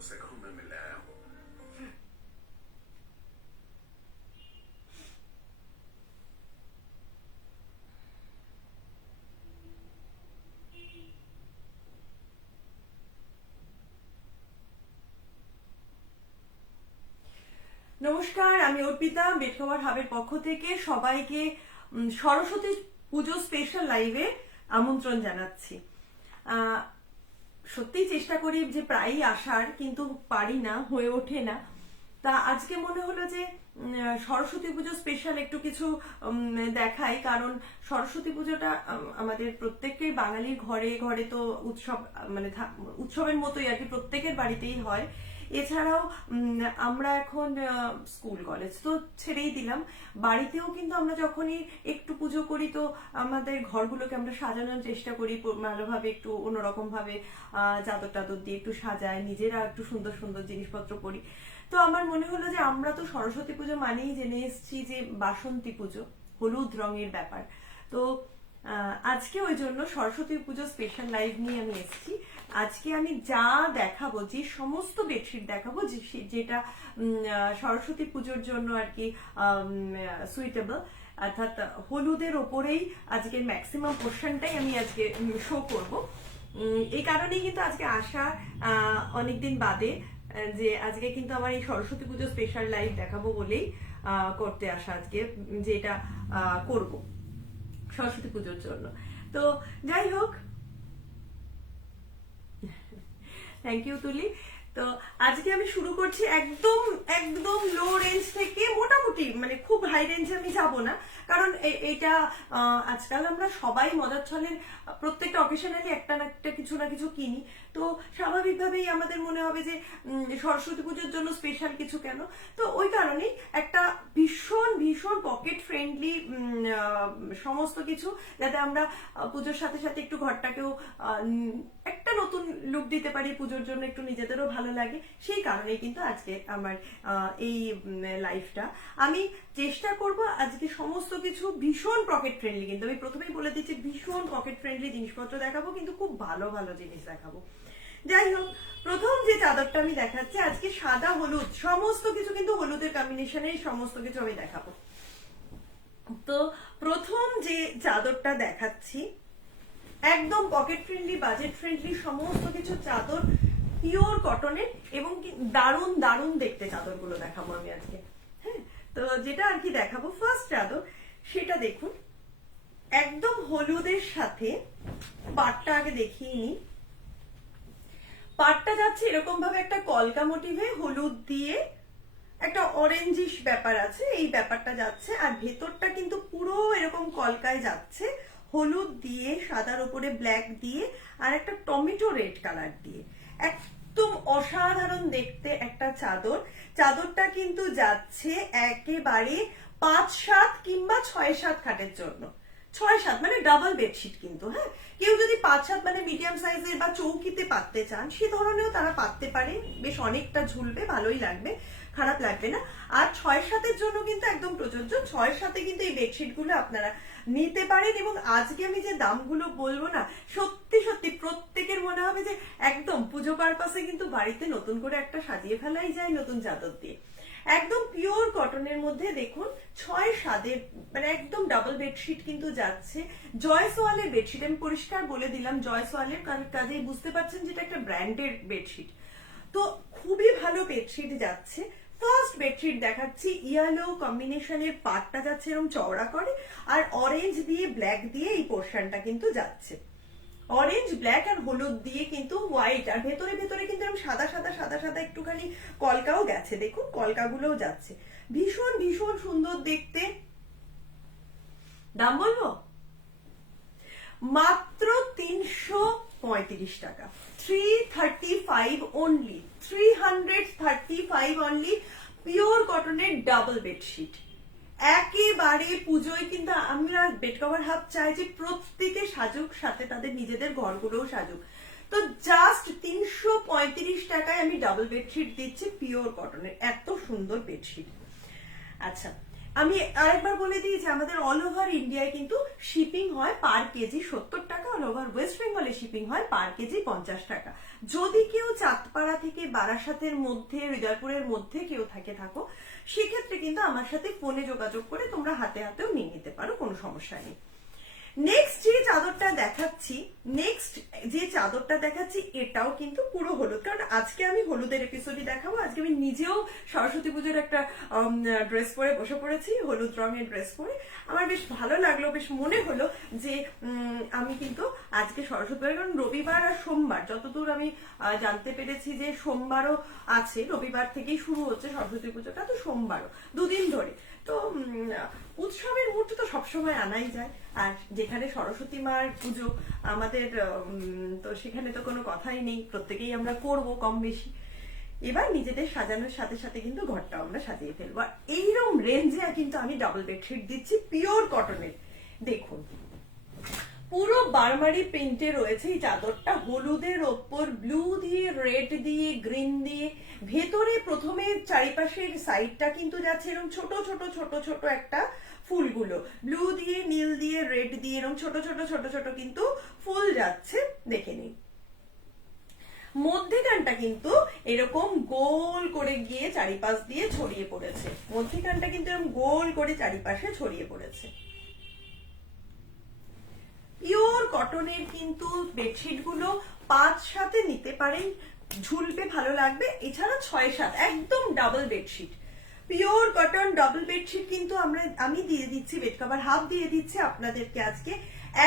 Sekunde med lærer. নমস্কার, আমি Arpita bedcover হাবের পক্ষ থেকে সবাইকে সরস্বতী পুজো স্পেশাল লাইভে আমন্ত্রণ জানাচ্ছি। সত্যি চেষ্টা করি যে প্রায়ই আসার, কিন্তু পারি না, হয়ে ওঠে না। তা আজকে মনে হলো যে সরস্বতী পুজো স্পেশাল একটু কিছু দেখাই, কারণ সরস্বতী পুজোটা আমাদের প্রত্যেকের বাঙালির ঘরে ঘরে তো উৎসব, মানে উৎসবের মতোই আর কি, প্রত্যেকের বাড়িতেই হয়। এছাড়াও আমরা এখন স্কুল কলেজ তো ছেড়েই দিলাম, বাড়িতেও কিন্তু আমরা যখনই একটু পুজো করি তো আমাদের ঘরগুলোকে আমরা সাজানোর চেষ্টা করি ভালোভাবে, একটু অন্যরকম ভাবে চাদর টাদর দিয়ে একটু সাজাই, নিজেরা একটু সুন্দর সুন্দর জিনিসপত্র করি। তো আমার মনে হলো যে আমরা তো সরস্বতী পুজো মানেই জেনে এসেছি যে বাসন্তী পুজো, হলুদ রঙের ব্যাপার। তো আজকে ওই জন্য সরস্বতী পুজো স্পেশাল লাইভ নিয়ে আমি এসেছি। আজকে আমি যা দেখাবো, যে সমস্ত বেডশিট দেখাবো যেটা সরস্বতী পুজোর জন্য আর কি সুইটেবল, অর্থাৎ হলুদের ওপরেই আজকের ম্যাক্সিমাম পোর্শনটাই আমি আজকে শো করব। এই কারণেই কিন্তু আজকে আসা অনেকদিন বাদে, যে আজকে কিন্তু আমার এই সরস্বতী পুজো স্পেশাল লাইভ দেখাবো বলেই করতে আসা আজকে, যেটা করব সরস্বতী পুজোর জন্য। তো যাই হোক, থ্যাংক ইউ তুলি। তো আজকে আমি শুরু করছি একদম একদম লো রেঞ্জ থেকে, মোটামুটি মানে খুব হাই রেঞ্জে আমি যাব না, কারণ এটা আজকাল আমরা সবাই মজার ছলের প্রত্যেকটা অকেশনালি একটা না একটা কিছু না কিছু কিনি। তো স্বাভাবিকভাবেই আমাদের মনে হবে যে সরস্বতী পুজোর জন্য স্পেশাল কিছু কেন। তো ওই কারণেই একটা ভীষণ ভীষণ পকেট ফ্রেন্ডলি সমস্ত কিছু, যাতে আমরা পুজোর সাথে সাথে একটু ঘরটাকেও একটা নতুন লুক দিতে পারি, পুজোর জন্য একটু নিজেদেরও ভালো লাগে। সেই কারণেই কিন্তু আজকে আমার এই লাইফটা আমি চেষ্টা করব আজকে সমস্ত কিছু ভীষণ পকেট ফ্রেন্ডলি, কিন্তু আমি প্রথমেই বলে দিচ্ছি ভীষণ পকেট ফ্রেন্ডলি জিনিসপত্র দেখাবো, কিন্তু খুব ভালো ভালো জিনিস দেখাবো। যাই হোক, প্রথম যে চাদরটা আমি দেখাচ্ছি আজকে সাদা হলুদ, সমস্ত কিছু কিন্তু হলুদের কম্বিনেশনে সমস্ত কিছু আমি দেখাবো। তো প্রথম যে চাদরটা দেখাচ্ছি একদম পকেট ফ্রেন্ডলি, বাজেট ফ্রেন্ডলি, সমস্ত কিছু চাদর পিওর কটনের, এবং দারুণ দারুণ দেখতে চাদরগুলো দেখাবো আমি আজকে। হ্যাঁ, তো যেটা আর কি দেখাবো ফার্স্ট চাদর, সেটা দেখুন একদম হলুদের সাথে পাটটা আগে দেখিয়ে নি। পাটটা যাচ্ছে এরকম ভাবে একটা কলকা মোটিভে, হলুদ দিয়ে একটা অরেঞ্জিশ ব্যাপার আছে, এই ব্যাপারটা যাচ্ছে। আর ভেতরটা কিন্তু পুরো এরকম কলকায় যাচ্ছে, হলুদ দিয়ে, সাদার উপরে ব্ল্যাক দিয়ে, আর একটা টমেটো রেড কালার দিয়ে। একদম অসাধারণ দেখতে একটা চাদর। চাদরটা কিন্তু যাচ্ছে একেবারে 5-7 কিংবা 6-7 খাটের জন্য। 6-7 মানে ডাবল বেডশিট কিন্তু। হ্যাঁ, কেউ যদি 5-7 মানে মিডিয়াম সাইজের বা চৌকিতে পাততে চান, সে ধরনেরও তারা পাততে পারে, বেশ অনেকটা ঝুলবে, ভালোই লাগবে, খারাপ লাগবে না। আর 6-7-এর জন্য কিন্তু একদম প্রযোজ্য। 6-7-এ কিন্তু এই বেডশিট গুলো আপনারা নিতে পারেন, এবং আজকে আমি যে দামগুলো বলবো না, সত্যি সত্যি প্রত্যেকের মনে হবে যে একদম পুজো পারপাসে কিন্তু বাড়িতে নতুন করে একটা সাজিয়ে ফেলাই যায় নতুন চাদর দিয়ে। একদম পিওর কটনের মধ্যে দেখুন 6-7-এর মানে একদম ডাবল বেডশিট কিন্তু যাচ্ছে। জয়সওয়ালের বেডশিট, আমি পরিষ্কার বলে দিলাম জয়সওয়ালের, কারণ কাজেই বুঝতে পারছেন যেটা একটা ব্র্যান্ডেড বেডশিট। তো খুবই ভালো বেডশিট যাচ্ছে। ফার্স্ট বেডশিট দেখাচ্ছি, ইয়েলো কম্বিনেশনের, পাটটা যাচ্ছে এরকম চওড়া করে, আর অরেঞ্জ দিয়ে ব্ল্যাক দিয়ে এই পোর্শনটা কিন্তু যাচ্ছে। অরেঞ্জ, ব্ল্যাক আর হলুদ দিয়ে কিন্তু হোয়াইট, আর ভেতরে ভেতরে কিন্তু এরকম সাদা সাদা সাদা সাদা একটুখানি কলকাও গেছে, দেখুন কলকাগুলোও যাচ্ছে। ভীষণ ভীষণ সুন্দর দেখতে। দাম বলবো মাত্র 335 টাকা, 335 অনলি, 335 অনলি, পিওর কটনের ডাবল বেডশিট। একেবারে পুজোয় কিন্তু আমরা বেড কভার হাব চাই যে প্রত্যেকে সাজুক, সাথে তাদের নিজেদের ঘরগুলোও সাজুক। তো জাস্ট 335 টাকায় আমি ডাবল বেডশিট দিচ্ছি পিওর কটনের, এত সুন্দর বেডশিট। আচ্ছা, আমি আরেকবার বলে দিই যে আমাদের অল ওভার ইন্ডিয়ায় কিন্তু শিপিং হয় পার কেজি 70 টাকা, অল ওভার ওয়েস্ট বেঙ্গলে শিপিং হয় পার কেজি 50 টাকা। যদি কেউ চাঁদপাড়া থেকে বারাসাতের মধ্যে, হৃদয়পুরের মধ্যে কেউ থাকো, সেক্ষেত্রে কিন্তু আমার সাথে ফোনে যোগাযোগ করে তোমরা হাতে হাতেও নিয়ে নিতে পারো, কোনো সমস্যা নেই। নেক্সট যে চাদরটা দেখাচ্ছি এটাও কিন্তু পুরো হলুদ, কারণ আজকে আমি হলুদের এপিসোডই দেখাবো। আজকে আমি নিজেও সরস্বতী পুজোর একটা ড্রেস পরে বসে পড়েছি, হলুদ রঙের ড্রেস পরে। আমার বেশ ভালো লাগলো, বেশ মনে হলো যে আমি কিন্তু আজকে সরস্বতী পুজো, কারণ রবিবার আর সোমবার যতদূর আমি জানতে পেরেছি যে সোমবারও আছে, রবিবার থেকেই শুরু হচ্ছে সরস্বতী পুজোটা, তো সোমবারও দুদিন ধরে। তো উৎসবের মুহূর্ত তো সবসময় আনাই যায়, আর যেখানে সরস্বতী মার পুজো আমাদের, তো সেখানে তো কোনো কথাই নেই, প্রত্যেকেই আমরা করব কম বেশি। এবার নিজেদের সাজানোর সাথে সাথে কিন্তু ঘরটাও আমরা সাজিয়ে ফেলবো। আর এইরকম রেঞ্জে কিন্তু আমি ডাবল বেডশিট দিচ্ছি পিওর কটনের। দেখুন, পুরো বারমারি প্রিন্টে রয়েছে এই চাদরটা, হলুদের ওপর ব্লু দিয়ে, রেড দিয়ে, গ্রিন দিয়ে। ভেতরে প্রথমে চারিপাশের সাইডটা কিন্তু যাচ্ছে এরকম ছোট ছোট ছোট ছোট একটা ফুলগুলো, ব্লু দিয়ে, নীল দিয়ে, রেড দিয়ে, এরকম ছোট ছোট ছোট ছোট কিন্তু ফুল যাচ্ছে, দেখে নিন। মধ্যেখানটা কিন্তু এরকম গোল করে গিয়ে চারিপাশ দিয়ে ছড়িয়ে পড়েছে, মধ্যেখানটা কিন্তু এরকম গোল করে চারিপাশে ছড়িয়ে পড়েছে। পিওর কটনের কিন্তু বেডশিট গুলো 5-7 নিতে পারেন, ঝুলবে, ভালো লাগবে। এছাড়া 6-7 একদম double bedsheet, pure cotton double bedsheet কিন্তু আমি দিয়ে দিচ্ছি, বেড কভার হাফ দিয়ে দিচ্ছি আপনাদেরকে আজকে।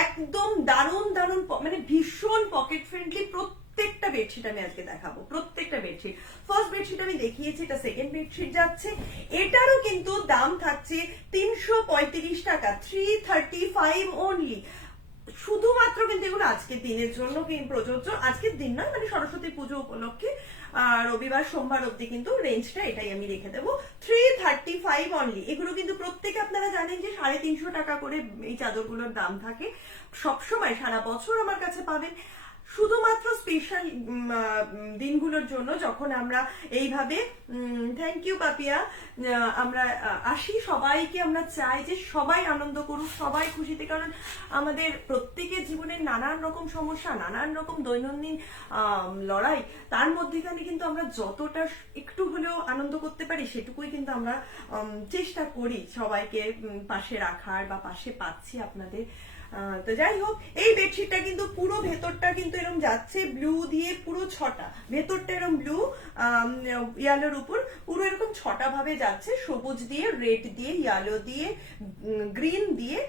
একদম দারুণ দারুণ, মানে ভীষণ পকেট ফ্রেন্ডলি প্রত্যেকটা বেডশিট আমি আজকে দেখাবো, প্রত্যেকটা বেডশিট। ফার্স্ট বেডশিট আমি দেখিয়েছি, এটা সেকেন্ড বেডশিট যাচ্ছে। এটারও কিন্তু দাম থাকছে 335 টাকা, 335 অনলি। শুধুমাত্র কিন্তু এগুলো আজকের দিনের জন্য প্রযোজ্য, আজকের দিন নয়, মানে সরস্বতী পুজো উপলক্ষে রবিবার সোমবার অব্দি কিন্তু রেঞ্জটা এটাই আমি রেখে দেবো, 335 অনলি। এগুলো কিন্তু প্রত্যেকে আপনারা জানেন যে 350 টাকা করে এই চাদরগুলোর দাম থাকে সবসময়, সারা বছর আমার কাছে পাবেন। শুধুমাত্র স্পেশাল দিনগুলোর জন্য যখন আমরা এইভাবে, থ্যাংক ইউ পাপিয়া, আমরা আসি, সবাইকে আমরা চাই যে সবাই আনন্দ করুক, সবাই খুশিতে, কারণ আমাদের প্রত্যেকের জীবনের নানান রকম সমস্যা, নানান রকম দৈনন্দিন লড়াই, তার মধ্যেখানে কিন্তু আমরা যতটা একটু হলেও আনন্দ করতে পারি সেটুকুই কিন্তু আমরা চেষ্টা করি সবাইকে পাশে রাখার, বা পাশে পাচ্ছি আপনাদের। তো যাই হোক, এই বেডশিটটা কিন্তু পুরো ভেতরটা কিন্তু এরকম যাচ্ছে ব্লু দিয়ে, পুরো 6টা, ভেতরটা এরকম ব্লু ইয়ালোর উপর পুরো এরকম 6টা ভাবে যাচ্ছে, সবুজ দিয়ে, রেড দিয়ে, ইয়েলো দিয়ে, গ্রিন দিয়ে।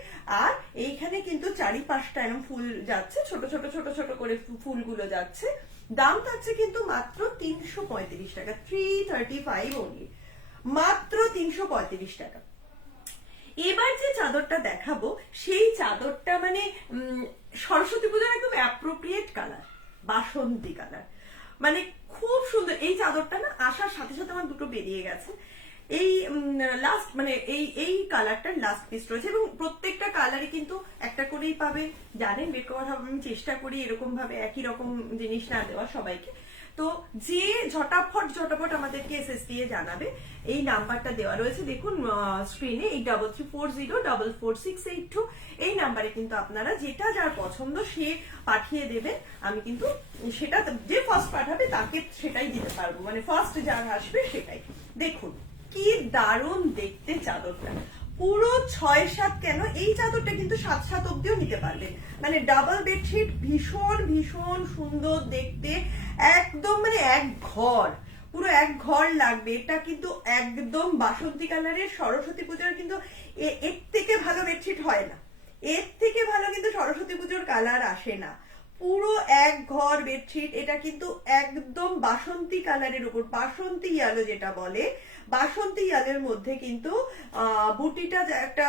আর এইখানে কিন্তু চারিপাশটা এরকম ফুল যাচ্ছে, ছোট ছোট ছোট ছোট করে ফুলগুলো যাচ্ছে। দাম থাকছে কিন্তু মাত্র 335 টাকা, 335 অনলি, মাত্র 335 টাকা। এবার যে চাদরটা দেখাবো সেই চাদরটা মানে সরস্বতী পুজোর একদম অ্যাপ্রোপ্রিয়েট কালার, বাসন্তী কালার, মানে খুব সুন্দর। এই চাদরটা না আসার সাথে সাথে আমার দুটো বেরিয়ে গেছে, এই লাস্ট মানে এই কালারটার লাস্ট পিস রয়েছে, এবং প্রত্যেকটা কালারই কিন্তু একটা করেই পাবেন। জানেন বেড কভার আমি চেষ্টা করি এরকম ভাবে একই রকম জিনিস না দেওয়া সবাইকে। তো যে ঝটাফট ঝটাফট আমাদেরকে এসএস দিয়ে জানাবে, এই নাম্বারটা দেওয়া রয়েছে দেখুন স্ক্রিনে, 8340444682। এই নাম্বারে কিন্তু আপনারা যেটা যার পছন্দ সে পাঠিয়ে দেবেন, আমি কিন্তু সেটা যে ফার্স্ট পাঠাবে তাকে সেটাই দিতে পারবো, মানে ফার্স্ট যার আসবে সেটাই। দেখুন কি দারুণ দেখতে চাদরটা, পুরো 6-7 কেন, এই চাদরটা কিন্তু 7-7 অব্দিও নিতে পারবেন, মানে ডাবল বেডশিট, ভীষণ ভীষণ সুন্দর দেখতে, একদম মানে এক ঘর, পুরো এক ঘর লাগবে। এটা কিন্তু একদম বাসন্তী কালারের, সরস্বতী পুজোর কিন্তু এর থেকে ভালো বেডশিট হয় না, এর থেকে ভালো কিন্তু সরস্বতী পুজোর কালার আসে না। পুরো এক ঘর বেডশিট, এটা কিন্তু একদম বাসন্তী কালারের উপর, বাসন্তী ইয়েলো যেটা বলে, বাসন্তী ইয়েলোর মধ্যে কিন্তু বুটিটা একটা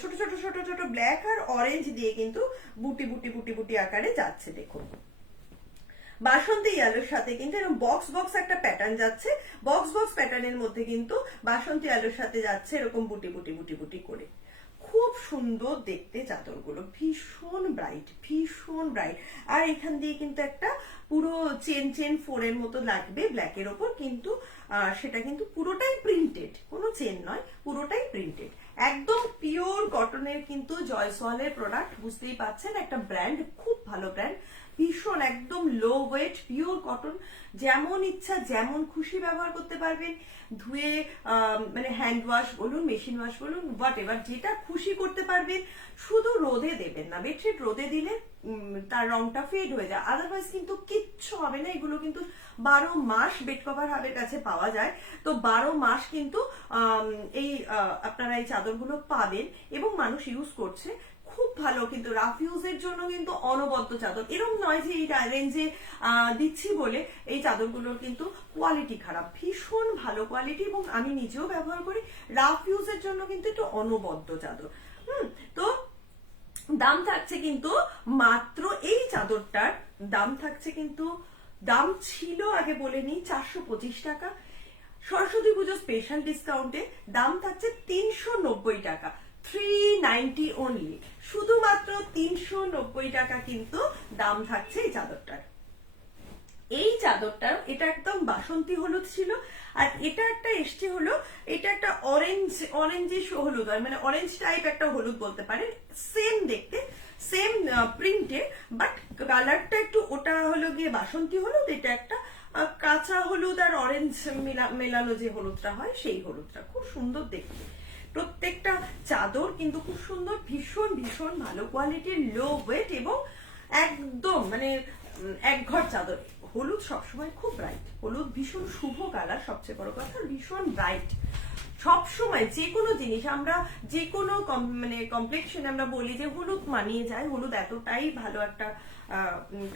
ছোট ছোট ছোট ছোট ব্ল্যাক আর অরেঞ্জ দিয়ে কিন্তু বুটি বুটি বুটি বুটি আকারে যাচ্ছে। দেখুন বাসন্তী ইয়েলোর সাথে কিন্তু এরকম বক্স বক্স একটা প্যাটার্ন যাচ্ছে, বক্স বক্স প্যাটার্নের মধ্যে কিন্তু বাসন্তী ইয়েলোর সাথে যাচ্ছে এরকম বুটি বুটি বুটি বুটি করে, খুব সুন্দর দেখতে চাদরগুলো, ভীষণ ব্রাইট, ভীষণ ব্রাইট। আর এখান দিয়ে কিন্তু একটা পুরো চেন চেন ফোরের মতো লাগবে ব্ল্যাকের ওপর, কিন্তু সেটা কিন্তু পুরোটাই প্রিন্টেড, কোনো চেন নয়, পুরোটাই প্রিন্টেড। একদম পিওর কটনের কিন্তু জয়সওয়ালের প্রোডাক্ট, বুঝতেই পাচ্ছেন একটা ব্র্যান্ড, খুব ভালো ব্র্যান্ড, ভীষণ একদম লো ওয়েট পিওর কটন। যেমন ইচ্ছা যেমন খুশি ব্যবহার করতে পারবেন, ধুয়ে মানে হ্যান্ড ওয়াশ বলুন, মেশিন ওয়াশ বলুন, হোয়াট এভার, যেটা খুশি করতে পারবেন। শুধু রোদে দেবেন না, বেডশিট রোদে দিলে তার রংটা ফেড হয়ে যায়, আদারওয়াইজ কিন্তু কিচ্ছু হবে না। এগুলো কিন্তু 12 মাস বেড কভার হাবের কাছে পাওয়া যায়, তো 12 মাস কিন্তু এই আপনারা এই চাদরগুলো পাবেন এবং মানুষ ইউজ করছে, খুব ভালো। কিন্তু রাফ ইউজের জন্য কিন্তু অনবদ্য চাদর, এরকম নয় যে এই রেঞ্জে দিচ্ছি বলে এই চাদরগুলোর কিন্তু কোয়ালিটি খারাপ, ভীষণ ভালো কোয়ালিটি, এবং আমি নিজেও ব্যবহার করি। রাফ ইউজের জন্য কিন্তু একটু অনবদ্য চাদর। তো দাম থাকছে কিন্তু মাত্র, এই চাদরটার দাম থাকছে কিন্তু, দাম ছিল আগে বলে নিই 425 টাকা, সরস্বতী পুজো স্পেশাল ডিসকাউন্টে দাম থাকছে 390 টাকা, 390 অনলি, শুধুমাত্র 390 টাকা কিন্তু দাম থাকছে এই চাদরটার। এই চাদরটার, এটা একদম বাসন্তী হলুদ ছিল, আর এটা একটা এসছে হলো, এটা একটা অরেঞ্জিশ হলুদ হয়, মানে অরেঞ্জ টাইপ একটা হলুদ বলতে পারেন, সেম দেখতে, সেম প্রিন্টে, বাট কালারটা একটু, ওটা হলো গিয়ে বাসন্তী হলুদ, এটা একটা কাঁচা হলুদ আর অরেঞ্জ মেলানো যে হলুদটা হয়, সেই হলুদটা খুব সুন্দর দেখতে। প্রত্যেকটা চাদর কিন্তু খুব সুন্দর, ভীষণ ভীষণ ভালো কোয়ালিটির, লো ওয়েট, এবং একদম মানে এক ঘর চাদর। হলুদ সবসময় খুব ব্রাইট, হলুদ ভীষণ শুভ কালার, সবচেয়ে বড় কথা ভীষণ ব্রাইট। সবসময় যে কোনো জিনিস আমরা, যে কোনো মানে কমপ্লেক্সন আমরা বলি যে হলুদ মানিয়ে যায়, হলুদ এতটাই ভালো একটা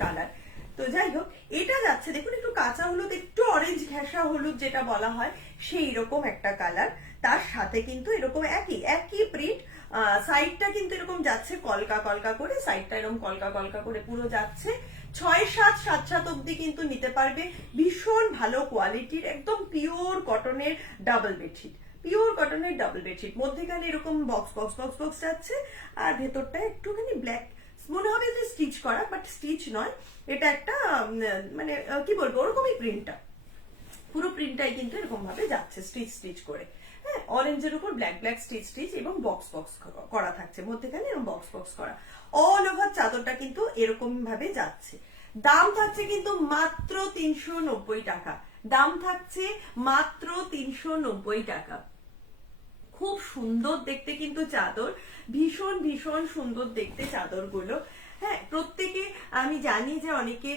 কালার। তো যাই হোক, এটা যাচ্ছে দেখুন একটু কাঁচা হলুদ, একটু অরেঞ্জ ঘেঁষা হলুদ যেটা বলা হয়, সেই রকম একটা কালার। তার সাথে কিন্তু এরকম একই প্রিন্ট, সাইডটা কিন্তু এরকম যাচ্ছে কলকা কলকা করে, সাইডটা এরকম কলকা কলকা করে পুরো যাচ্ছে। 6-7 অব্দি কিন্তু নিতে পারবে, ভীষণ ভালো কোয়ালিটির, একদম পিওর কটনের ডাবল বেডশিট, পিওর কটনের ডাবল বেডশিট, মধ্যেখানে এরকম বক্স বক্স বক্স বক্স যাচ্ছে, আর ভেতরটা একটুখানি ব্ল্যাক, মনে হবে যে স্টিচ করা, বাট স্টিচ নয়, এটা একটা মানে কি বলবো, ওরকমই প্রিন্টটা, পুরো প্রিন্টটাই কিন্তু এরকম ভাবে যাচ্ছে স্টিচ স্টিচ করে। হ্যাঁ, অরেঞ্জের উপর ব্ল্যাক ব্ল্যাক স্টিচ স্টিচ এবং বক্স বক্স করা থাকছে, মধ্যেখানে এরকম বক্স বক্স করা, অল ওভার চাদরটা কিন্তু এরকম ভাবে যাচ্ছে। দাম থাকছে কিন্তু মাত্র 390 টাকা, দাম থাকছে মাত্র 390 টাকা। খুব সুন্দর দেখতে কিন্তু চাদর, ভীষণ ভীষণ সুন্দর দেখতে চাদরগুলো। হ্যাঁ, প্রত্যেকে, আমি জানি যে অনেকে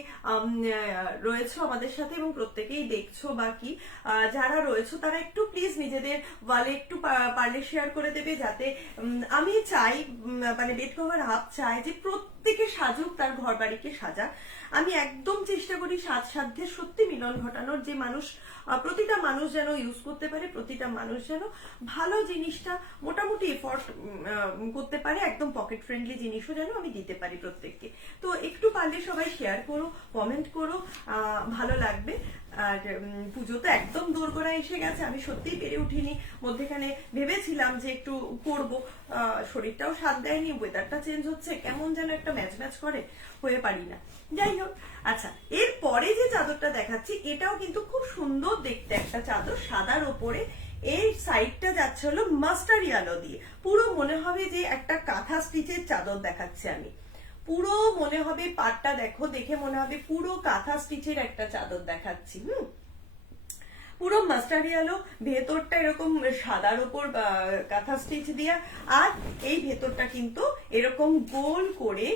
রয়েছে আমাদের সাথে এবং প্রত্যেকেই দেখছো, বাকি যারা রয়েছে তারা একটু প্লিজ নিজেদের ওয়ালে একটু পারলে শেয়ার করে দেবে, যাতে আমি চাই, মানে বেড কভার হাব চাই যে প্রত্যেকে সাজুক, তার ঘর বাড়িকে সাজাক। আমি একদম চেষ্টা করি সাধ্যের সত্যি মিলন ঘটানোর, যে মানুষ, প্রতিটা মানুষ যেন ইউজ করতে পারে, প্রতিটা মানুষ যেন ভালো জিনিসটা মোটামুটি এফোর্ট করতে পারে, একদম পকেট ফ্রেন্ডলি জিনিসও যেন আমি দিতে পারি প্রত্যেককে। তো একটু পারলে সবাই শেয়ার করো, কমেন্ট করো, ভালো লাগবে। আর পুজো তো একদম দোরগোড়া এসে গেছে, আমি সত্যিই পেরে উঠিনি, মধ্যেখানে ভেবেছিলাম যে একটু করব, শরীরটাও সাথ দেয়নি, ওয়েদারটা চেঞ্জ হচ্ছে, কেমন যেন একটা ম্যাচ ম্যাচ করে, হয়ে পারি না। যাই হোক, আচ্ছা, এরপরে যে চাদরটা দেখাচ্ছি, এটাও কিন্তু খুব সুন্দর দেখতে একটা চাদর, সাদার ওপরে এই সাইডটা যাচ্ছে হলো মাস্টার ইয়েলো দিয়ে, পুরো মনে হবে যে একটা কাঁথা স্টিচের চাদর দেখাচ্ছে আমি, পুরো মনে হবে, পাটটা দেখো, দেখে মনে হবে পুরো কাঁথা স্টিচের একটা চাদর দেখাচ্ছি। পুরো মাস্টার ইয়েলো, ভেতরটা এরকম সাদার উপর কাঁথা স্টিচ দিয়া, আর এই ভেতরটা কিন্তু এরকম গোল করে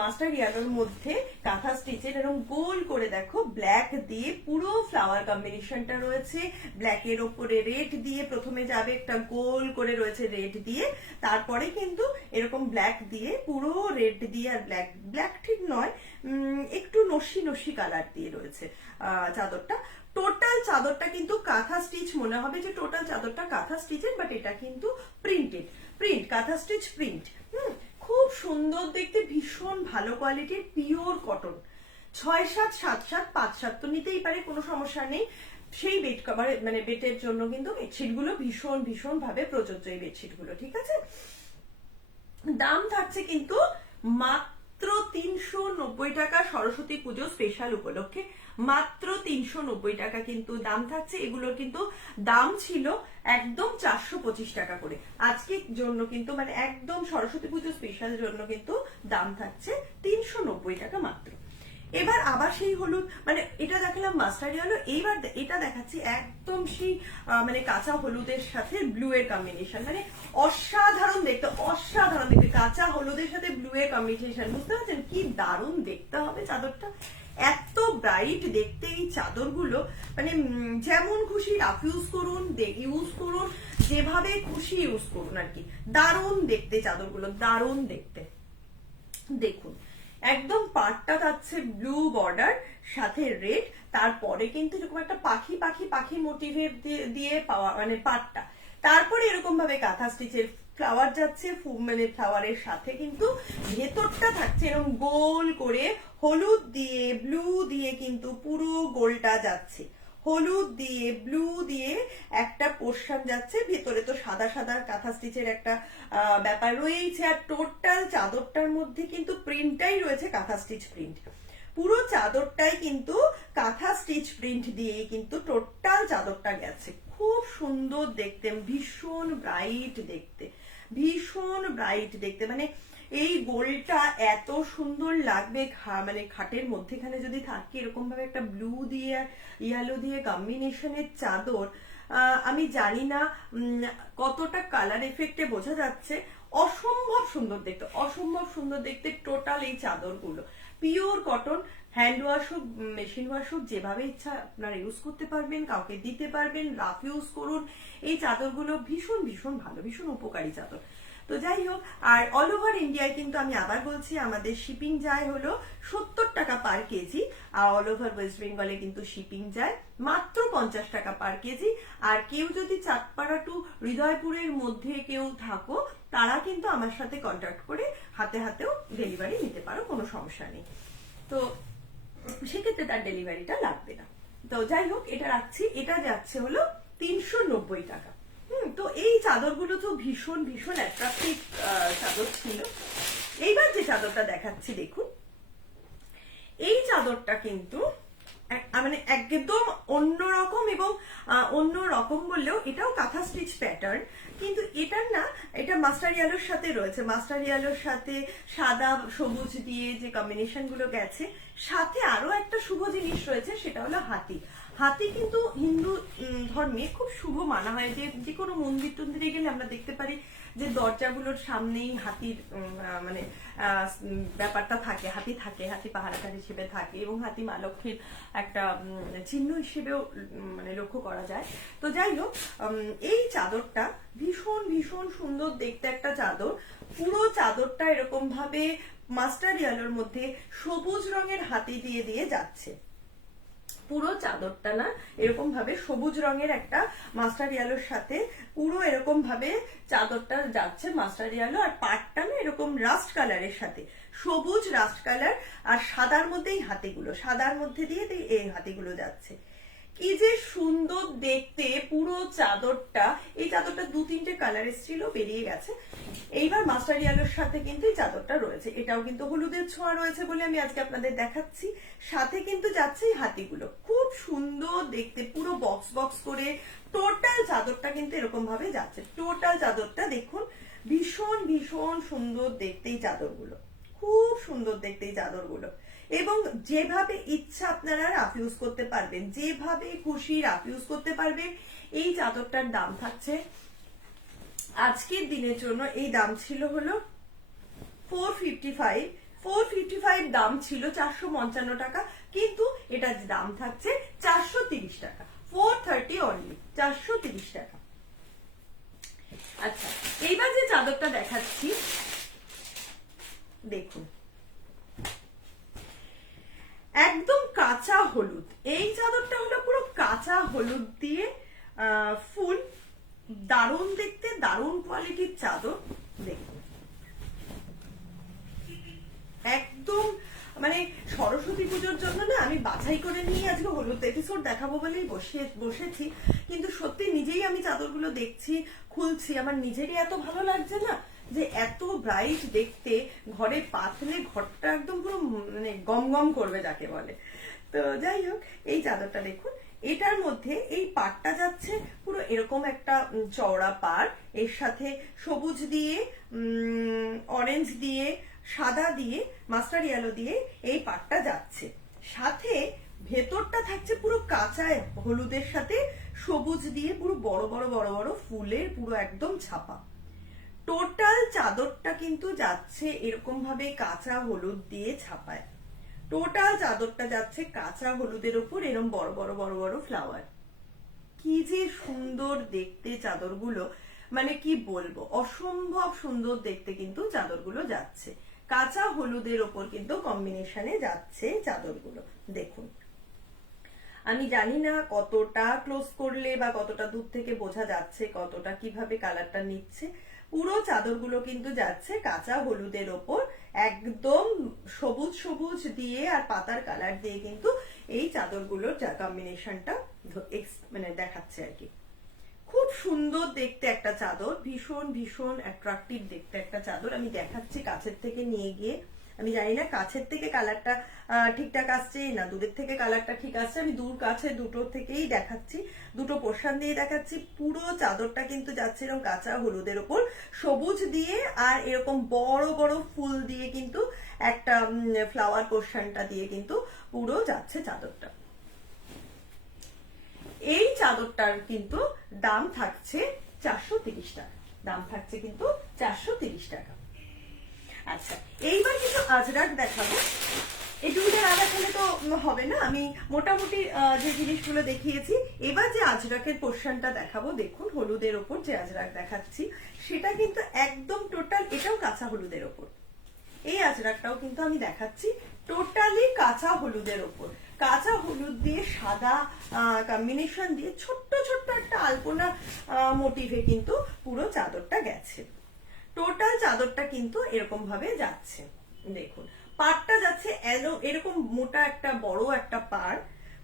মাস্টার ইয়েলোর মধ্যে কাঁথা স্টিচের এরকম গোল করে দেখো ব্ল্যাক দিয়ে পুরো ফ্লাওয়ার কম্বিনেশনটা রয়েছে, ব্ল্যাকের ওপরে রেড দিয়ে প্রথমে যাবে, একটা গোল করে রয়েছে রেড দিয়ে, তারপরে কিন্তু এরকম ব্ল্যাক দিয়ে, পুরো রেড দিয়ে, আর ব্ল্যাক ব্ল্যাক ঠিক নয়, একটু নস্যি নস্যি কালার দিয়ে রয়েছে চাদরটা। টোটাল চাদরটা কিন্তু কাঁথা স্টিচ, মনে হবে যে টোটাল চাদরটা কাঁথা স্টিচের, বাট এটা কিন্তু প্রিন্টেড, প্রিন্ট কাঁথা স্টিচ প্রিন্ট। খুব সুন্দর দেখতে, ভীষণ ভালো কোয়ালিটির পিওর কটন। 6-7 তো নিতেই পারে, কোনো সমস্যা নেই। সেই বেড কভার, মানে বেডের জন্য কিন্তু বেডশিট গুলো ভীষণ ভীষণ ভাবে প্রযোজ্য, এই বেডশিট গুলো, ঠিক আছে। দাম থাকছে কিন্তু মাত্র 390 টাকা, সরস্বতী পুজো স্পেশাল উপলক্ষে মাত্র 390 টাকা কিন্তু দাম থাকছে। এগুলোর কিন্তু দাম ছিল একদম 425 টাকা করে। আজকের জন্য কিন্তু মানে একদম সরস্বতী পুজো স্পেশাল জন্য কিন্তু দাম থাকছে 390 টাকা মাত্র। এবার আবার সেই হলুদ, মানে এটা দেখালাম মাস্টার্ড ইয়েলো, এইবার এটা দেখাচ্ছি একদম সেই মানে কাঁচা হলুদের সাথে ব্লু এর কম্বিনেশন, মানে অসাধারণ দেখতে, অসাধারণ দেখতে, কাঁচা হলুদের সাথে ব্লু এর কম্বিনেশন। বুঝতে পারছেন কি দারুণ দেখতে হবে চাদরটা, এত ব্রাইট দেখতে এই চাদরগুলো। মানে যেমন খুশি রাফ ইউজ করুন, ইউজ করুন, যেভাবে খুশি ইউজ করুন আর কি, দারুণ দেখতে চাদরগুলো, দারুণ দেখতে। দেখুন একদম পাটটা যাচ্ছে ব্লু বর্ডার সাথে রেড, তারপরে কিন্তু এরকম একটা পাখি পাখি পাখি মোটিভের দিয়ে পাওয়া মানে পাটটা, তারপরে এরকম ভাবে কাঁথা স্টিচের ফ্লাওয়ার যাচ্ছে, মানে ফ্লাওয়ারের সাথে কিন্তু ভেতরটা থাকছে এরকম গোল করে হলুদ দিয়ে ব্লু দিয়ে কিন্তু পুরো গোলটা যাচ্ছে, হলুদ দিয়ে ব্লু দিয়ে একটা পোর্শন যাচ্ছে, ভেতরে তো সাদা সাদা কাঁথা স্টিচের একটা ব্যাপার রয়েছে। আর টোটাল চাদরটার মধ্যে কিন্তু প্রিন্টটাই রয়েছে কাঁথা স্টিচ প্রিন্ট, পুরো চাদরটাই কিন্তু কাঁথা স্টিচ প্রিন্ট দিয়ে কিন্তু টোটাল চাদরটা গেছে। খুব সুন্দর দেখতে, ভীষণ ব্রাইট দেখতে, ভীষণ ব্রাইট দেখতে, মানে এই গোলটা এত সুন্দর লাগবে মানে খাটের মধ্যেখানে যদি থাকে এরকম ভাবে একটা ব্লু দিয়ে ইয়েলো দিয়ে কম্বিনেশনের চাদর। আমি জানি না কতটা কালার এফেক্টে বোঝা যাচ্ছে, অসম্ভব সুন্দর দেখতে, অসম্ভব সুন্দর দেখতে টোটাল এই চাদরগুলো। পিওর কটন, হ্যান্ড ওয়াশ হোক মেশিন ওয়াশ হোক যেভাবে ইচ্ছা আপনারা ইউজ করতে পারবেন, কাউকে দিতে পারবেন, রাফ ইউজ করুন। এই চাদরগুলো ভীষণ ভীষণ ভালো, ভীষণ উপকারী চাদর। তো যাই হোক, আর অল ওভার ইন্ডিয়ায় কিন্তু আমি আবার বলছি আমাদের শিপিং যায় হলো 70 টাকা পার কেজি, আর অল ওভার ওয়েস্ট বেঙ্গলে কিন্তু শিপিং যায় মাত্র 50 টাকা পার কেজি। আর কেউ যদি চাঁদপাড়া টু হৃদয়পুরের মধ্যে কেউ থাকো তারা কিন্তু আমার সাথে কন্ট্যাক্ট করে হাতে হাতেও ডেলিভারি নিতে পারো, কোনো সমস্যা নেই। তো সেক্ষেত্রে তার ডেলিভারিটা লাগবে না। তো যাই হোক, এটা রাখছি, এটা যাচ্ছে হলো 390 টাকা। তো এই চাদরগুলো তো ভীষণ ভীষণ অ্যাট্রাকটিভ চাদর ছিল। এইবার যে চাদরটা দেখাচ্ছি দেখুন, এই চাদরটা কিন্তু মানে একদম অন্যরকম, এবং অন্যরকম বললেও এটাও কাঁথা স্টিচ প্যাটার্ন, কিন্তু এটার না, এটা মাস্টার ইয়েলোর সাথে রয়েছে, মাস্টার ইয়েলোর সাথে সাদা সবুজ দিয়ে যে কম্বিনেশন গুলো গেছে, সাথে আরো একটা শুভ জিনিস রয়েছে, সেটা হলো হাতি। হাতি কিন্তু হিন্দু ধর্মে খুব শুভ মানা হয়, যে কোনো মন্দির টন্দিরে গেলে আমরা দেখতে পারি যে দরজাগুলোর সামনেই হাতির মানে ব্যাপারটা থাকে, হাতি থাকে, হাতি পাহারাদার হিসেবে থাকে, এবং হাতি মা লক্ষ্মীর একটা চিহ্ন হিসেবেও মানে লক্ষ্য করা যায়। তো যাই হোক, এই চাদরটা ভীষণ ভীষণ সুন্দর দেখতে একটা চাদর। পুরো চাদরটা এরকম ভাবে মাস্টার ইয়েলোর মধ্যে সবুজ রঙের হাতি দিয়ে দিয়ে যাচ্ছে, পুরো চাদরটা না এরকম ভাবে সবুজ রঙের একটা মাস্টার ইয়েলোর সাথে পুরো এরকম ভাবে চাদরটা যাচ্ছে মাস্টার ইয়েলো, আর পাটটা না এরকম রাস্ট কালারের সাথে সবুজ রাস্ট কালার, আর সাদার মধ্যেই হাতিগুলো, সাদার মধ্যে দিয়ে এই হাতিগুলো যাচ্ছে। কি যে সুন্দর দেখতে পুরো চাদরটা। এই চাদরটা 2-3টে কালার এসেছিল, বেরিয়ে গেছে। এইবার মাস্টার ইয়েলোর সাথে কিন্তু এই চাদরটা রয়েছে, এটাও কিন্তু হলুদের ছোঁয়া রয়েছে বলে আমি আজকে আপনাদের দেখাচ্ছি। সাথে কিন্তু যাচ্ছে এই হাতিগুলো, খুব সুন্দর দেখতে, পুরো বক্স বক্স করে টোটাল চাদরটা কিন্তু এরকম ভাবে যাচ্ছে। টোটাল চাদরটা দেখুন, ভীষণ ভীষণ সুন্দর দেখতে এই চাদরগুলো, খুব সুন্দর দেখতে এই চাদরগুলো, এবং যেভাবে ইচ্ছা আপনারা রাফ ইউজ করতে পারবেন, যেভাবে খুশি রাফ ইউজ করতে পারবেন। এই চাদরটার দাম থাকছে আজকের দিনের জন্য, এই দাম ছিল হলো 455 দাম ছিল 455 টাকা, কিন্তু এটা দাম থাকছে 430 টাকা, 430 অনলি, 430 টাকা। আচ্ছা, এইবার যে চাদরটা দেখাচ্ছি দেখুন, একদম কাঁচা হলুদ। এই চাদরটা হলো পুরো কাঁচা হলুদ দিয়ে ফুল, দারুণ দেখতে, দারুণ কোয়ালিটির চাদর। দেখুন একদম মানে সরস্বতী পুজোর জন্য না আমি বাছাই করে নিয়ে আজকে হলুদ এপিসোড দেখাবো বলেই বসেছি, কিন্তু সত্যি নিজেই আমি চাদরগুলো দেখছি, খুলছি, আমার নিজেরই এত ভালো লাগছে না যে এত ব্রাইট দেখতে, ঘরে পাতলে ঘরটা একদম পুরো মানে গম গম করবে যাকে বলে। তো যাই হোক, এই চাদরটা দেখুন, এটার মধ্যে এই পাড়টা যাচ্ছে পুরো এরকম একটা চওড়া পাড়, এর সাথে সবুজ দিয়ে অরেঞ্জ দিয়ে সাদা দিয়ে মাস্টার ইয়েলো দিয়ে এই পাড়টা যাচ্ছে, সাথে ভেতরটা থাকছে পুরো কাঁচা হলুদের সাথে সবুজ দিয়ে পুরো বড় বড় বড় বড় ফুলের পুরো একদম ছাপা। টোটাল চাদরটা কিন্তু যাচ্ছে এরকম ভাবে কাঁচা হলুদ দিয়ে ছাপায়। টোটাল চাদরটা যাচ্ছে কাঁচা হলুদের উপর এরকম বড় বড় বড় বড় ফ্লাওয়ার। কি যে সুন্দর দেখতে চাদরগুলো, মানে কি বলবো, অসম্ভব সুন্দর দেখতে কিন্তু চাদরগুলো যাচ্ছে। কাঁচা হলুদের ওপর কিন্তু কম্বিনেশনে যাচ্ছে চাদরগুলো। দেখুন, আমি জানি না কতটা ক্লোজ করলে বা কতটা দূর থেকে বোঝা যাচ্ছে, কতটা কিভাবে কালারটা নিচ্ছে। পুরো চাদরগুলো কিন্তু যাচ্ছে কাঁচা হলুদের ওপর, একদম সবুজ সবুজ দিয়ে আর পাতার কালার দিয়ে কিন্তু এই চাদরগুলোর কম্বিনেশনটা মানে দেখাচ্ছে আর কি। খুব সুন্দর দেখতে একটা চাদর, ভীষণ ভীষণ অ্যাট্রাকটিভ দেখতে একটা চাদর। আমি দেখাচ্ছি কাছের থেকে নিয়ে গিয়ে। আমি জানি না কাছের থেকে কালারটা ঠিকঠাক আসছে না দূরের থেকে কালারটা ঠিক আসছে। আমি দূর কাছে দুটো থেকেই দেখাচ্ছি, দুটো পোর্শন দিয়ে দেখাচ্ছি। পুরো চাদরটা কিন্তু যাচ্ছে এরকম কাঁচা হলুদের ওপর সবুজ দিয়ে আর এরকম বড় বড় ফুল দিয়ে কিন্তু একটা ফ্লাওয়ার পোর্শনটা দিয়ে কিন্তু পুরো যাচ্ছে চাদরটা। এই চাদরটার কিন্তু দাম থাকছে 430 টাকা, দাম থাকছে কিন্তু 430 টাকা। আচ্ছা, এইবার কিছু আজরাক দেখাবো। এটুকুটা না দেখালে তো হবে না, আমি মোটামুটি যে জিনিসগুলো দেখিয়েছি। এবার যে আজরাকের পোর্শনটা দেখাবো, দেখুন হলুদের ওপর যে আজরাক দেখাচ্ছি সেটা কিন্তু একদম টোটাল, এটাও কাঁচা হলুদের ওপর। এই আজরাকটাও কিন্তু আমি দেখাচ্ছি টোটালি কাঁচা হলুদের ওপর। কাঁচা হলুদ দিয়ে সাদা কম্বিনেশন দিয়ে ছোট্ট ছোট্ট একটা আলপনা মোটিভে কিন্তু পুরো চাদরটা গেছে। টোটাল চাদরটা কিন্তু এরকম ভাবে যাচ্ছে। দেখুন, পাড়টা যাচ্ছে এরকম মোটা একটা বড় একটা পাড়,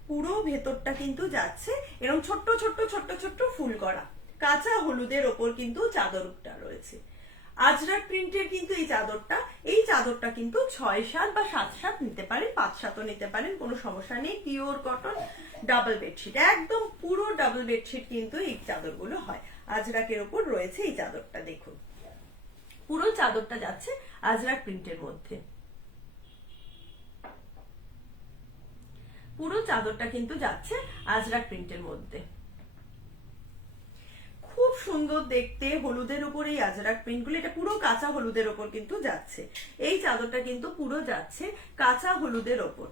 পুরো ভেতরটা কিন্তু যাচ্ছে এরকম ছোট্ট ছোট্ট ছোট্ট ছোট্ট ফুল করা কাঁচা হলুদের ওপর কিন্তু চাদরটা রয়েছে। আজরাক প্রিন্টের কিন্তু এই চাদরটা কিন্তু 6-7 বা 7-7 নিতে পারেন, 5-7ও নিতে পারেন, কোনো সমস্যা নেই। পিওর কটন ডাবল বেডশিট, একদম পুরো ডাবল বেডশিট কিন্তু এই চাদরগুলো হয়। আজরাকের ওপর রয়েছে এই চাদরটা। দেখুন, পুরো চাদরটা যাচ্ছে আজরাক প্রিন্টের মধ্যে। পুরো চাদরটা কিন্তু যাচ্ছে আজরাক প্রিন্টের মধ্যে। খুব সুন্দর দেখতে হলুদের উপর এই আজরাক প্রিন্টগুলো, এটা পুরো কাঁচা হলুদের ওপর কিন্তু যাচ্ছে। এই চাদরটা কিন্তু পুরো যাচ্ছে কাঁচা হলুদের ওপর,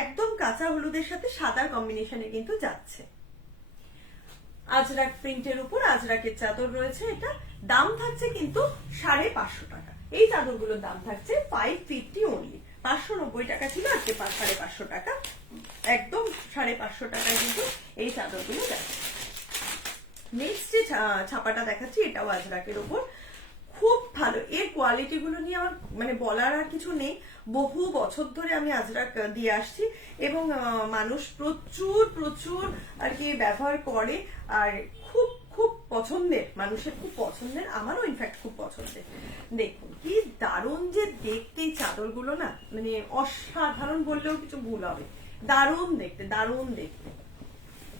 একদম কাঁচা হলুদের সাথে সাদার কম্বিনেশনে কিন্তু যাচ্ছে। আজরাক প্রিন্টের উপর আজরাকের চাদর রয়েছে। এটা দাম থাকছে কিন্তু 550 টাকা। এই চাদরগুলোর দাম থাকছে 550 অনলি। 590 টাকা ছিল, আজকে 550 টাকা, একদম 550 টাকায় কিন্তু এই চাদরগুলো যাচ্ছে। নেক্সট যে ছাপাটা দেখাচ্ছি, এটাও আজরাকের উপর, খুব ভালো। এর কোয়ালিটি গুলো নিয়ে আমার মানে বলার আর কিছু নেই। বহু বছর ধরে আমি আজরাক দিয়ে আসছি এবং মানুষ প্রচুর প্রচুর আর কি ব্যবহার করে, আর খুব খুব পছন্দের, মানুষের খুব পছন্দের, আমারও ইনফ্যাক্ট খুব পছন্দের। দেখুন কি দারুণ যে দেখতে চাদরগুলো, না মানে অসাধারণ বললেও কিছু ভুল হবে, দারুণ দেখতে, দারুণ দেখতে।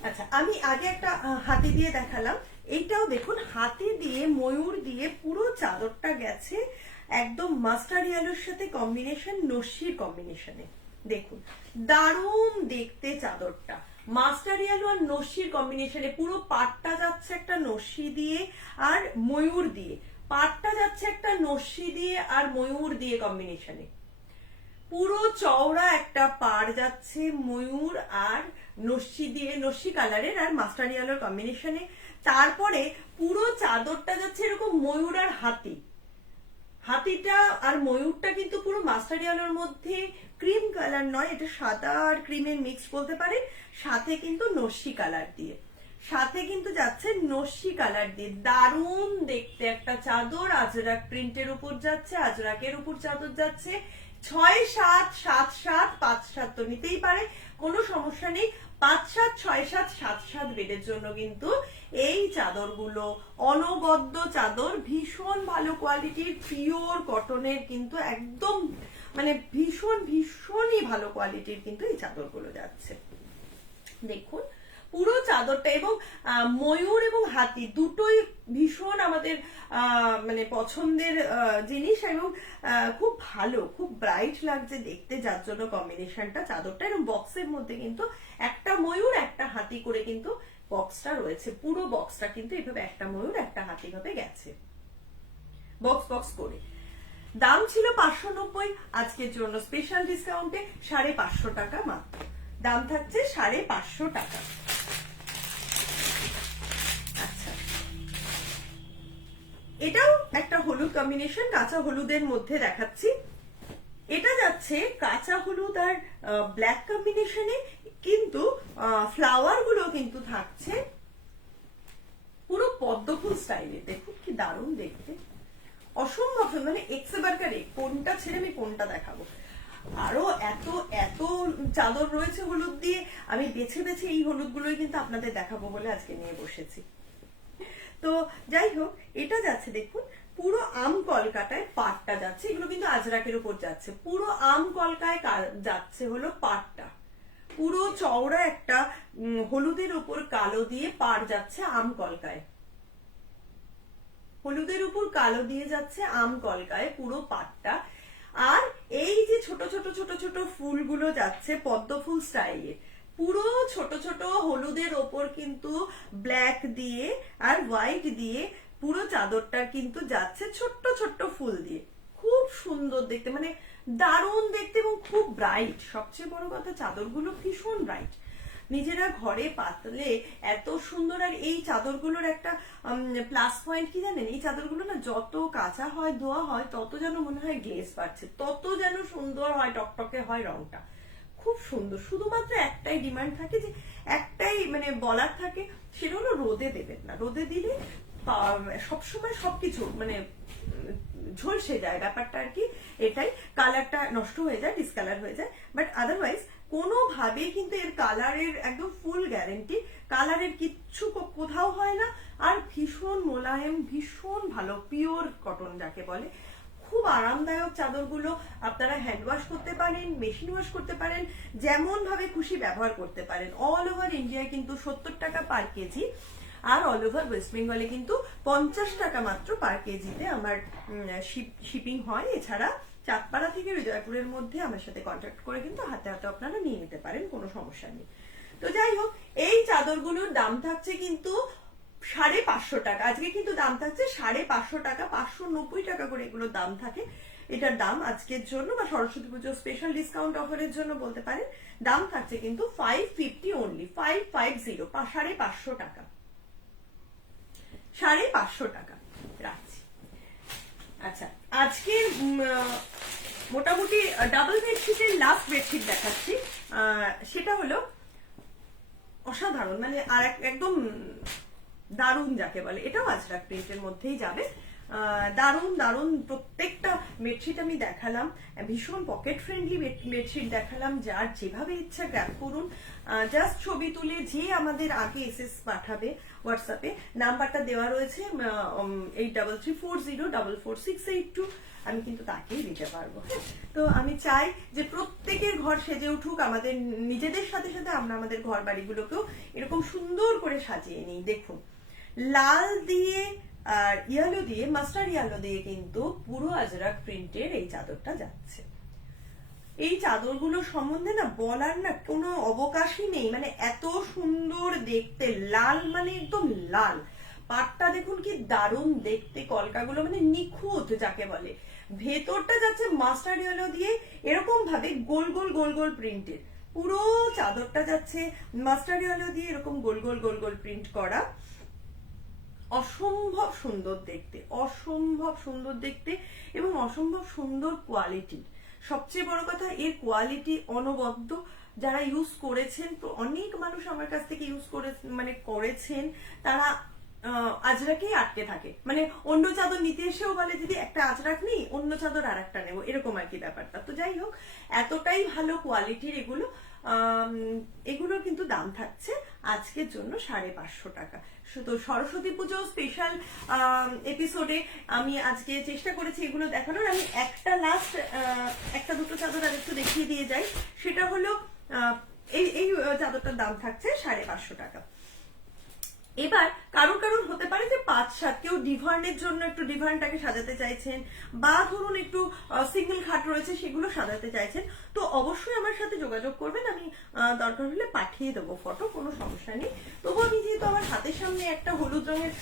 আচ্ছা, আমি আগে একটা হাতি দিয়ে দেখালাম, এইটাও দেখুন হাতি দিয়ে ময়ূর দিয়ে পুরো চাদরটা গেছে একদম মাস্টার ইয়েলোর সাথে কম্বিনেশন, নস্যির কম্বিনেশনে। দেখুন দারুণ দেখতে চাদরটা, মাস্টার ইয়েলো আর নস্যির কম্বিনেশনে। পুরো পাটটা যাচ্ছে একটা নস্যি দিয়ে আর ময়ূর দিয়ে, পাটটা যাচ্ছে একটা নস্যি দিয়ে আর ময়ূর দিয়ে কম্বিনেশনে। পুরো চওড়া একটা পাড় যাচ্ছে ময়ূর আর নস্যি দিয়ে, নস্যি কালারের আর মাস্টার ইয়েলোর কম্বিনেশনে। তারপরে পুরো চাদরটা যাচ্ছে এরকম ময়ূর আর হাতি, হাতিটা আর ময়ূরটা কিন্তু পুরো মাস্টার ইয়েলোর মধ্যে, ক্রিম কালার নয়, এটা সাদা আর ক্রিমের মিক্স বলতে পারে, সাথে কিন্তু নস্যি কালার দিয়ে, সাথে কিন্তু যাচ্ছে নস্যি কালার দিয়ে। দারুণ দেখতে একটা চাদর, আজরাক প্রিন্টের উপর যাচ্ছে, আজরাকের উপর চাদর যাচ্ছে। 6-7-7-7-5-7 তো নিতেই পারে, কোনো সমস্যা নেই। 5-7-6-7-7-7 বেডের জন্য কিন্তু এই চাদরগুলো অনবদ্য চাদর, ভীষণ ভালো কোয়ালিটির পিওর কটনের, কিন্তু একদম মানে ভীষণই ভালো কোয়ালিটির কিন্তু এই চাদরগুলো যাচ্ছে। দেখুন পুরো চাদরটা, এবং ময়ূর এবং হাতি দুটোই ভীষণ আমাদের মানে পছন্দের জিনিস, এবং খুব ভালো, খুব ব্রাইট লাগছে দেখতে, যার জন্য কম্বিনেশনটা চাদরটা। এবং বক্সের মধ্যে কিন্তু একটা ময়ূর একটা হাতি করে কিন্তু বক্সটা রয়েছে, পুরো বক্সটা কিন্তু এভাবে একটা ময়ূর একটা হাতি ভাবে গেছে বক্স করে। দাম ছিল 590, আজকের জন্য স্পেশাল ডিসকাউন্টে 550 টাকা মাত্র, দাম থাকছে 550 টাকা। আচ্ছা, এটাও একটা হলুদ কম্বিনেশন, কাঁচা হলুদের মধ্যে দেখাচ্ছি। এটা যাচ্ছে কাঁচা হলুদ আর ব্ল্যাক কম্বিনেশনে, কিন্তু ফ্লাওয়ার গুলো কিন্তু থাকছে পুরো পদ্মফুল স্টাইলে। দেখুন কি দারুণ দেখতে, অসম্ভব, মানে এক্সেবারকারে কোনটা ছেড়ে আমি কোনটা দেখাবো। আরো এত এত চাদর রয়েছে হলুদ দিয়ে, আমি বেছে বেছে এই হলুদ গুলোই কিন্তু আপনাদের দেখাবো বলে আজকে নিয়ে বসেছি। তো যাই হোক, এটা যাচ্ছে দেখুন পুরো আম কলকাতায় পাটটা যাচ্ছে, এগুলো কিন্তু আজরাকের উপর যাচ্ছে, পুরো আম কলকায় যাচ্ছে হলো পাটটা, পুরো চওড়া একটা হলুদের উপর কালো দিয়ে পাড় যাচ্ছে আম কলকায়, হলুদের উপর কালো দিয়ে যাচ্ছে আম কলকায় পুরো পাটটা। আর এই যে ছোট ছোট ছোট ছোট ফুলগুলো যাচ্ছে পদ্ম ফুল স্টাইলে, পুরো ছোট ছোট হলুদের ওপর কিন্তু ব্ল্যাক দিয়ে আর হোয়াইট দিয়ে পুরো চাদরটা কিন্তু যাচ্ছে ছোট্ট ছোট্ট ফুল দিয়ে, খুব সুন্দর দেখতে, মানে দারুণ দেখতে এবং খুব ব্রাইট। সবচেয়ে বড় কথা চাদরগুলো ভীষণ ব্রাইট, নিজেরা ঘরে পাতলে এত সুন্দর। আর এই চাদরগুলোর একটা প্লাস পয়েন্ট কি জানেন, এই চাদরগুলো না যত কাঁচা হয় ধোয়া হয় তত যেন মনে হয় গ্লেজ পাচ্ছে, তত যেন সুন্দর হয়, টকটকে হয় রংটা, খুব সুন্দর। শুধুমাত্র একটাই ডিমান্ড থাকে, যে একটাই মানে বলার থাকে, সেটা হলো রোদে দেবেন না, রোদে দিলে সবসময় সবকিছু মানে ঝলসে যায় ব্যাপারটা আর কি, এটাই কালারটা নষ্ট হয়ে যায়, ডিসকালার হয়ে যায়। বাট আদারওয়াইজ কোনোভাবে কিন্তু এর কালারের একদম ফুল গ্যারেন্টি, কালারের কিচ্ছু কোথাও হয় না, আর ভীষণ মোলায়েম, ভীষণ ভালো পিওর কটন যাকে বলে, খুব আরামদায়ক চাদরগুলো। আপনারা হ্যান্ড ওয়াশ করতে পারেন, মেশিন ওয়াশ করতে পারেন, যেমন ভাবে খুশি ব্যবহার করতে পারেন। অল ওভার ইন্ডিয়ায় কিন্তু 70 টাকা পার কেজি, আর অল ওভার ওয়েস্ট বেঙ্গলে কিন্তু 50 টাকা মাত্র পার কেজিতে আমার শিপিং হয়। এছাড়া চাঁদপাড়া থেকে হৃদয়পুরের মধ্যে আমার সাথে কন্ট্যাক্ট করে কিন্তু হাতে হাতে আপনারা নিয়ে নিতে পারেন, কোনো সমস্যা নেই। তো যাই হোক, এই চাদরগুলোর দাম থাকছে কিন্তু 550 টাকা, আজকে কিন্তু দাম থাকছে 550 টাকা, 590 টাকা করে এগুলোর দাম থাকে। এটার দাম আজকের জন্য বা সরস্বতী পুজো স্পেশাল ডিসকাউন্ট অফারের জন্য বলতে পারেন, দাম থাকছে কিন্তু 550 অনলি, 550, 550 টাকা, 550 টাকা রাখছি। আচ্ছা, আজকের মোটামুটি ডাবল বেডশিটের লাস্ট বেডশিট দেখাচ্ছি, সেটা হলো অসাধারণ, মানে আর একদম দারুণ যাকে বলে, এটাও আজরাক প্রিন্টের মধ্যেই যাবে। দারুণ দারুণ প্রত্যেকটা বেডশিট আমি দেখালাম, ভীষণ পকেট ফ্রেন্ডলি বেডশিট দেখালাম, যার যেভাবে ইচ্ছা গ্র্যাব করুন, জাস্ট ছবি তুলে যে আমাদের আগে এসএস পাঠাবে হোয়াটসঅ্যাপে, নাম্বারটা দেওয়া রয়েছে 8340444682, আমি কিন্তু তাকেই দিতে পারবো। তো আমি চাই যে প্রত্যেকের ঘর সেজে উঠুক, আমাদের নিজেদের সাথে সাথে আমরা আমাদের ঘর বাড়িগুলোকেও এরকম সুন্দর করে সাজিয়ে নিই। দেখুন লাল দিয়ে আর ইয়েলো দিয়ে, মাস্টার্ড ইয়েলো দিয়ে কিন্তু পুরো আজরাক প্রিন্টের এই চাদরটা যাচ্ছে। এই চাদরগুলো সম্বন্ধে না বলার না কোনো অবকাশই নেই, মানে এত সুন্দর দেখতে, লাল মানে একদম লাল, পাটটা দেখুন কি দারুণ দেখতে, কলকাগুলো মানে নিখুঁত যাকে বলে, ভেতরটা যাচ্ছে মাস্টার্ড ইয়েলো দিয়ে এরকম ভাবে গোল গোল গোল গোল প্রিন্টের, পুরো চাদরটা যাচ্ছে মাস্টার্ড ইয়েলো দিয়ে এরকম গোল গোল গোল গোল প্রিন্ট করা, অসম্ভব সুন্দর দেখতে, অসম্ভব সুন্দর দেখতে এবং অসম্ভব সুন্দর কোয়ালিটি। সবচেয়ে বড় কথা এর কোয়ালিটি অনবদ্য, যারা ইউজ করেছেন, তো অনেক মানুষ আমার কাছ থেকে ইউজ করে মানে করেছেন, তারা আজরাকেই আটকে থাকে, মানে অন্য চাদর নিতে এসেও বলে দিদি একটা আজরাক নেই, অন্য চাদর আর একটা নেবো, এরকম আর কি ব্যাপারটা। তো যাই হোক, এতটাই ভালো কোয়ালিটির এগুলো। এগুলোর কিন্তু দাম থাকছে আজকের জন্য 550 টাকা। তো সরস্বতী পুজো স্পেশাল এপিসোডে আমি আজকে চেষ্টা করেছি এগুলো দেখানোর। আমি একটা লাস্ট একটা দুটো চাদর আর একটু দেখিয়ে দিয়ে যাই। সেটা হলো এই চাদরটার দাম থাকছে 550 টাকা। এবার কারোর কারোর হতে পারে যে 5-7, কেউ ডিভার্নের জন্য একটু ডিভার্নটাকে সাজাতে চাইছেন, বা ধরুন একটু সিঙ্গেল খাট রয়েছে সেগুলো সাজাতে চাইছেন, তো অবশ্যই আমার সাথে যোগাযোগ করবেন। আমি দরকার হলে পাঠিয়ে দেবো ফটো, কোনো সমস্যা নেই। তবু আমি যেহেতু আমার হাতের সামনে একটা হলুদ রঙের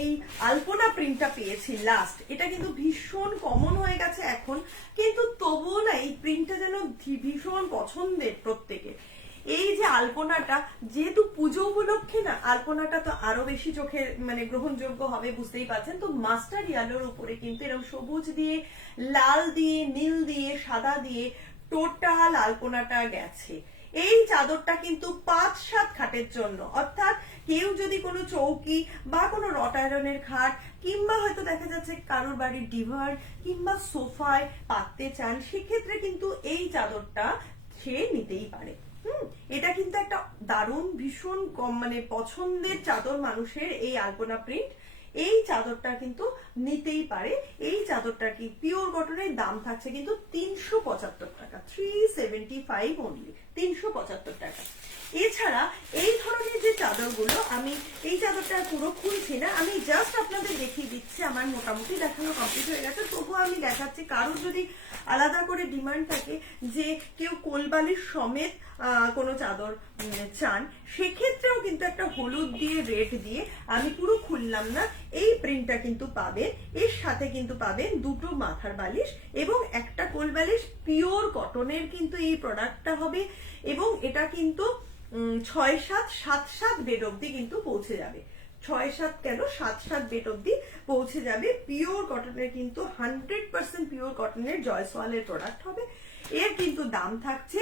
এই আলপনা প্রিন্টটা পেয়েছি লাস্ট, এটা কিন্তু ভীষণ কমন হয়ে গেছে এখন, কিন্তু তবুও না এই প্রিন্টটা যেন ভীষণ পছন্দের প্রত্যেকের। এই যে আলপনাটা, যেহেতু পুজো উপলক্ষে না, আলপনাটা তো আরো বেশি চোখে মানে গ্রহণযোগ্য হবে, বুঝতেই পারছেন। তো মাস্টার ইয়েলোর উপরে কিন্তু এরকম সবুজ দিয়ে, লাল দিয়ে, নীল দিয়ে, সাদা দিয়ে টোটাল আলপনাটা গেছে। এই চাদরটা কিন্তু 5-7 খাটের জন্য, অর্থাৎ কেউ যদি কোনো চৌকি বা কোনো রট আয়রনের খাট, কিংবা হয়তো দেখা যাচ্ছে কারোর বাড়ির ডিভার কিংবা সোফায় পাততে চান, সেক্ষেত্রে কিন্তু এই চাদরটা সে নিতেই পারে। এটা কিন্তু একটা দারুণ ভীষণ মানে পছন্দের চাদর মানুষের, এই আলপনা প্রিন্ট। এই চাদরটা কিন্তু নিতেই পারে। এই চাদরটা কি পিওর কটনের, দাম থাকছে কিন্তু 375 টাকা, 375 অনলি, 375 টাকা। এছাড়া এই ধরনের যে চাদরগুলো, আমি এই চাদরটা পুরো খুলছি না, আমি জাস্ট আপনাদের দেখিয়ে দিচ্ছি। আমার মোটামুটি দেখানো কমপ্লিট হয়ে গেছে, তবুও আমি দেখাচ্ছি। কারো যদি আলাদা করে ডিমান্ড থাকে যে কেউ কোলবালির সমেত কোনো চাদর চান, সেক্ষেত্রেও কিন্তু একটা হলুদ দিয়ে রেড দিয়ে, আমি পুরো খুললাম না, এই প্রিন্টটা কিন্তু পাবেন। এর সাথে কিন্তু পাবেন দুটো মাথার বালিশ এবং একটা কোল বালিশ। পিওর কটনের কিন্তু এই প্রোডাক্টটা হবে, এবং এটা কিন্তু 6-7, 7-7 বেড অব্দি কিন্তু পৌঁছে যাবে। 6-7 কেন, 7-7 বেড অব্দি পৌঁছে যাবে। পিওর কটনের কিন্তু 100% পিওর কটনের জয়সওয়ালের প্রোডাক্ট হবে। এর কিন্তু দাম থাকছে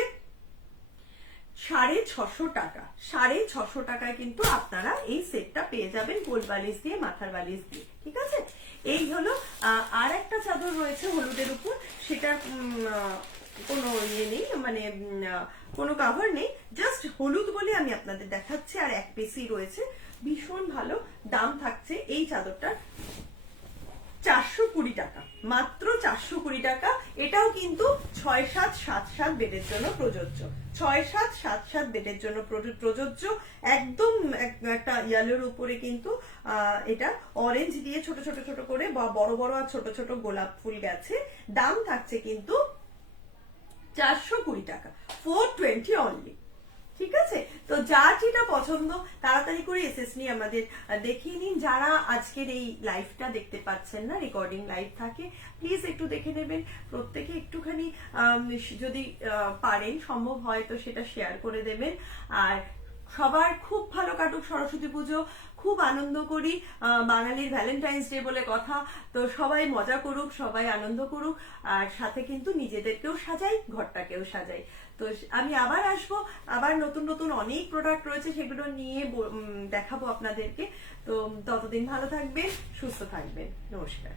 650 টাকা। 650 টাকায় কিন্তু আপনারা এই সেটটা পেয়ে যাবেন, কোল বালিশ দিয়ে, মাথার বালিশ দিয়ে। ঠিক আছে, এই হলো। আর একটা চাদর রয়েছে হলুদের উপর, সেটার কোনো ইয়ে নেই, মানে কোনো কাভার নেই, জাস্ট হলুদ বলে আমি আপনাদের দেখাচ্ছি। আর এক পিসই রয়েছে, ভীষণ ভালো। দাম থাকছে এই চাদরটার 420 টাকা, মাত্র 420 টাকা। এটাও কিন্তু 6-7, 7-7 বেডের জন্য প্রযোজ্য, 6-7, 7-7 বেডের জন্য প্রযোজ্য। একদম একটা ইয়েলোর উপরে কিন্তু এটা অরেঞ্জ দিয়ে ছোট ছোট ছোট করে, বা বড় বড় আর ছোট ছোট গোলাপ ফুল গেছে। দাম থাকছে কিন্তু 420 টাকা, 420 অনলি। ঠিক আছে, তো যার যেটা পছন্দ তাড়াতাড়ি করে এসএসনি আমাদের দেখিয়ে নিন। যারা আজকের এই লাইভটা দেখতে পাচ্ছেন না, রেকর্ডিং লাইভ থাকে, প্লিজ একটু দেখে নেবেন। প্রত্যেকে একটুখানি যদি পারেন, সম্ভব হয় তো সেটা শেয়ার করে দেবেন। আর সবার খুব ভালো কাটুক সরস্বতী পুজো, খুব আনন্দ করি। বাঙালির ভ্যালেন্টাইন্স ডে বলে কথা, তো সবাই মজা করুক, সবাই আনন্দ করুক, আর সাথে কিন্তু নিজেদেরকেও সাজাই, ঘরটাকেও সাজাই। তো আমি আবার আসবো, আবার নতুন নতুন অনেক প্রোডাক্ট রয়েছে, সেগুলো নিয়ে দেখাবো আপনাদেরকে। তো ততদিন ভালো থাকবেন, সুস্থ থাকবেন। নমস্কার।